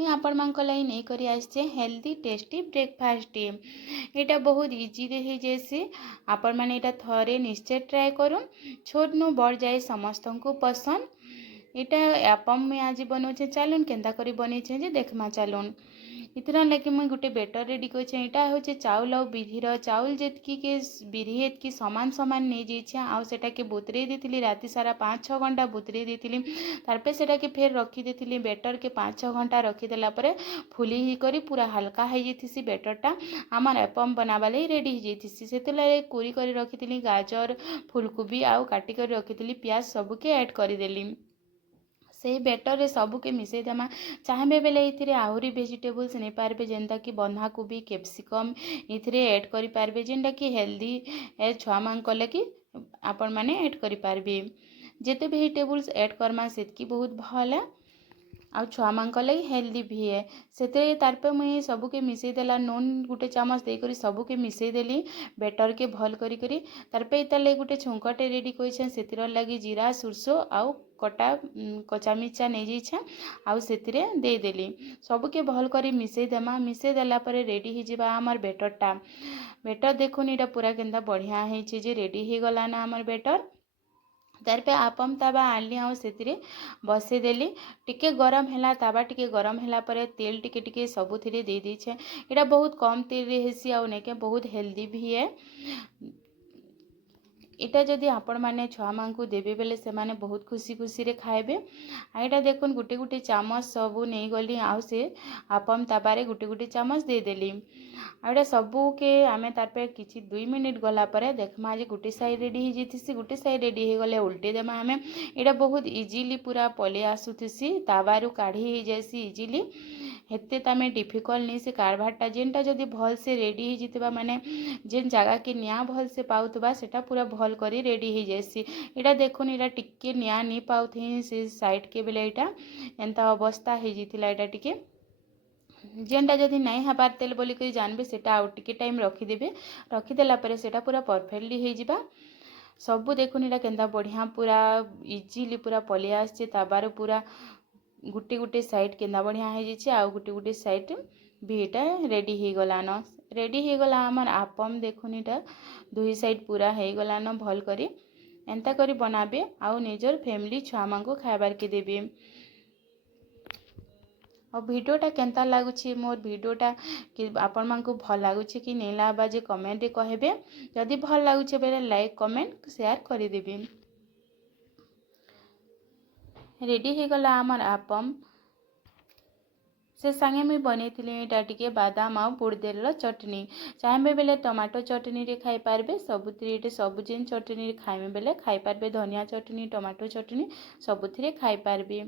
मुई आपण मानक लाई नहीं करी आसचे हेल्दी टेस्टी ब्रेकफास्ट यहाँ बहुत इजी रे हो जैसे आपण मैंने यहाँ थरे निश्चय ट्राए करूँ छोट नु बड़ जाए समस्त को पसंद यहाँ एपम मुई आज बनाऊे चलून केन्ता करी बनईचे जे देखमा चलून इतना लगे मुई गोटे बेटर रेडी कर यहाँ हूँ चाउल और बिरीर चाउल जी बिरी हेतकी सामान सामान नहीं जाइए आउ सेटा के बुतरे देती राति सारा 5-6 घंटा बुतरे देती तारपे सेटा के फेर रखी देती बेटर के 5-6 घंटा रखीदेला फुली ही करी पूरा हल्का हो जाती बेटरटा आमर एपम बनावा लगी रेडी हो जाती से कुरी कर रखी गाजर फुलकोबी आउ काटिक रखी पियाज सबके ऐड करदेली से बेटर रे सबके मिसई देमा चाहे बेले ये आहरी वेजिटेबल्स नहीं पारे जेनता कि बंधाकोबी कैप्सिकम ये ऐड करि पारबे जेनटा कि हेल्दी छुआ मान कले कि आपण माने ऐड करि पारबे जेते वेजिटेबल्स ऐड करमा सेतकी बहुत भल है आ छुआ मान लगी हेल्दी भी है से तारपे मुई सबके मिसई देला नून गोटे चामच देकर सबके मिसई देली बेटर के भल करी तारपे इतार लगी गोटे छुंकटे रेडी कर से लगी जीरा सुरसो आउ कटा कचा मिर्चा नहीं जाइछे आउ से देदेली सबके भल करी मिसई देमा मिसई देला परे रेडी हो जावा आमर बेटरटा बेटर देखुन यहाँ पूरा केनता बढ़िया है जे रेडी हो गला ना आमर बेटर तारपे आपम तावा आनली आउ से बसईदेली टिके गरम है तावा टिके गरम है तेल टिके टिके सबुथिरे दे दीछे यहाँ बहुत कम तेल रे हेसी आउ नेके बहुत हेल्दी भी है इटा जदि आपण माने छुआ मान को देबे बेले से माने बहुत खुशी खुशी रे खाएबे आइटा देखुन गोटे गोटे चामच सबू नहीं गली आउ से आपम ताबारे गोटे गोटे चामच दे देली आइटा सबू के आमे तारपे किछि 2 मिनिट गला परे देखमा जे गोटे साइड रेडी हो जैसी गोटे साइड रेडी हो गले उल्टे देमा आमे एटा बहुत इजीली पूरा पले आसुथिसी ताबारु काढ़ी हो जैसी इजीली हेते तमें डिफिकल्ट नहीं से कारभारटा जेनटा जदि भल से रेडी हो जितबा माने जेन जगह के निया भल से पाउतबा सेटा पूरा भल करी रेडी हो जैसी यहाँ देखुन यहाँ टिके निया नहीं पाउथी से साइड के बेले यहाँ एंता अवस्था हो जाता यहाँ टिके जेनटा जदि नहीं हबार तेल बोलिक जानबे सेटा आउ टिके टाइम रखीदेवे रखीदेला परे सेटा पूरा परफेक्टली हो जिबा सबू देखुन यहाँ केनता बढ़िया पूरा इजीली पूरा पलि आसचे ताबार पूरा गुटे गुटे साइड केनता बढ़िया हो जाइए आउ गुटे गुटे साइड भी यहाँ रेडी हो गलान रेडी हो गला आमर आपम देखुन यहाँ 2 साइड पूरा हो गलान भल करी एंता करी बनाबे आउ निजर फैमिली छुआ मान को खाइबार के देबे और वीडियोटा केनता लागुछि मोर वीडियोटा कि आपण मान को भल लागुछि कि नहीं लागबा जे कमेंट रे कहबे जदि भल लागुछि बेले लाइक कमेंट शेयर करि देबे रेडी हो गला आमर आपम से संगे मुई बनईली यहाँ टिके बादाम आउ बुड़देल चटनी चाहे बेले टमाटो चटनी रे खाई पारबे सबुथिरे सब जिन चटनी रे खाइबे बेले खाई पारबे धनिया चटनी टमाटो चटनी सबुथिरे खाई पारबे।